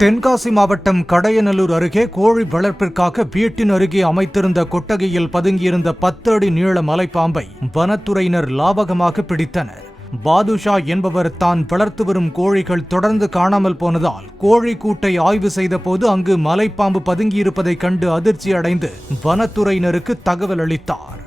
தென்காசி மாவட்டம் கடையநல்லூர் அருகே கோழி வளர்ப்பிற்காக வீட்டின் அருகே அமைத்திருந்த கொட்டகையில் பதுங்கியிருந்த 10 அடி நீள மலைப்பாம்பை வனத்துறையினர் லாவகமாக பிடித்தனர். பாதுஷா என்பவர் தான் வளர்த்து வரும் கோழிகள் தொடர்ந்து காணாமல் போனதால் கோழி கூட்டை ஆய்வு செய்த போது அங்கு மலைப்பாம்பு பதுங்கியிருப்பதை கண்டு அதிர்ச்சி அடைந்து வனத்துறையினருக்கு தகவல் அளித்தார்.